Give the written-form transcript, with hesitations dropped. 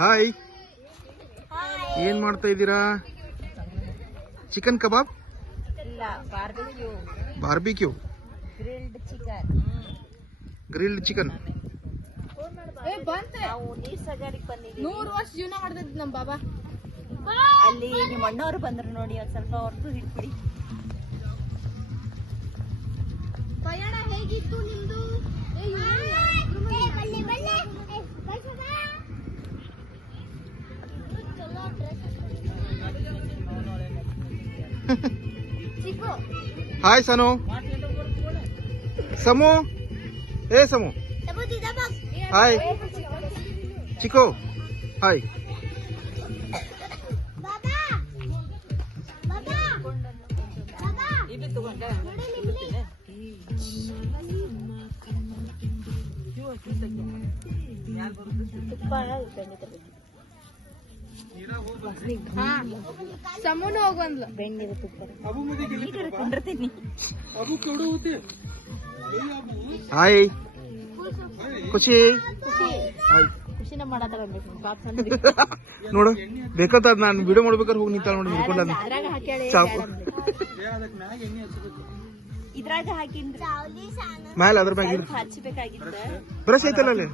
Hi, ಏನ್ ಮಾಡ್ತಾ ಇದ್ದೀರಾ? ಚಿಕನ್ ಕಬಾಬ್, ಬಾರ್ಬಿಕ್ಯೂ, ಗ್ರಿಲ್ಡ್ ಚಿಕನ್. 100 ವರ್ಷ ಜೀವನ ಮಾಡ್ತಿದ್ ನಮ್ ಬಾಬಾ. ಅಲ್ಲಿ ನಿಮ್ಮ ಅಣ್ಣವ್ರು ಬಂದ್ರು ನೋಡಿ, ಒಂದ್ ಸ್ವಲ್ಪ ಹೊರತು ಹಿಡ್ಬಿಡಿ. ಪಯಣ ಹೇಗಿತ್ತು ನಿಮ್ದು? ಹಾಯ್ ಸನು, ಸಮು, ಏ ಸಮು, ಹಾಯ್ ಚಿಕು, ಹಾಯ್. ಸಮೂನು ಹೋಗಂದ್ಲ. ಬೆಣ್ಣೆ ಕುಂಡಿರ್ತೀನಿ. ಹಾಯ್ ಖುಷಿ, ಹಾಯ್. ಖುಷಿನ ಮಾಡತ್ತಾರ ನೋಡು, ಬೇಕಂತ ನಾನು ವಿಡಿಯೋ ಮಾಡ್ಬೇಕಾದ್ರೆ ಹೋಗಿ ನಿಂತಾಳ ನೋಡಿ, ಹಿಡ್ಕೊಂಡ ಚಾಕು ಇದ್ರಾಗ ಹಾಕಿಂದ್ರ ಮ್ಯಾಲ ಅದ್ರ ಮ್ಯಾಗ ಹಚ್ಚಬೇಕಾಗಿತ್ತ. ಬ್ರಷ್ ಐತಲ್ಲ ಅಲ್ಲಿ.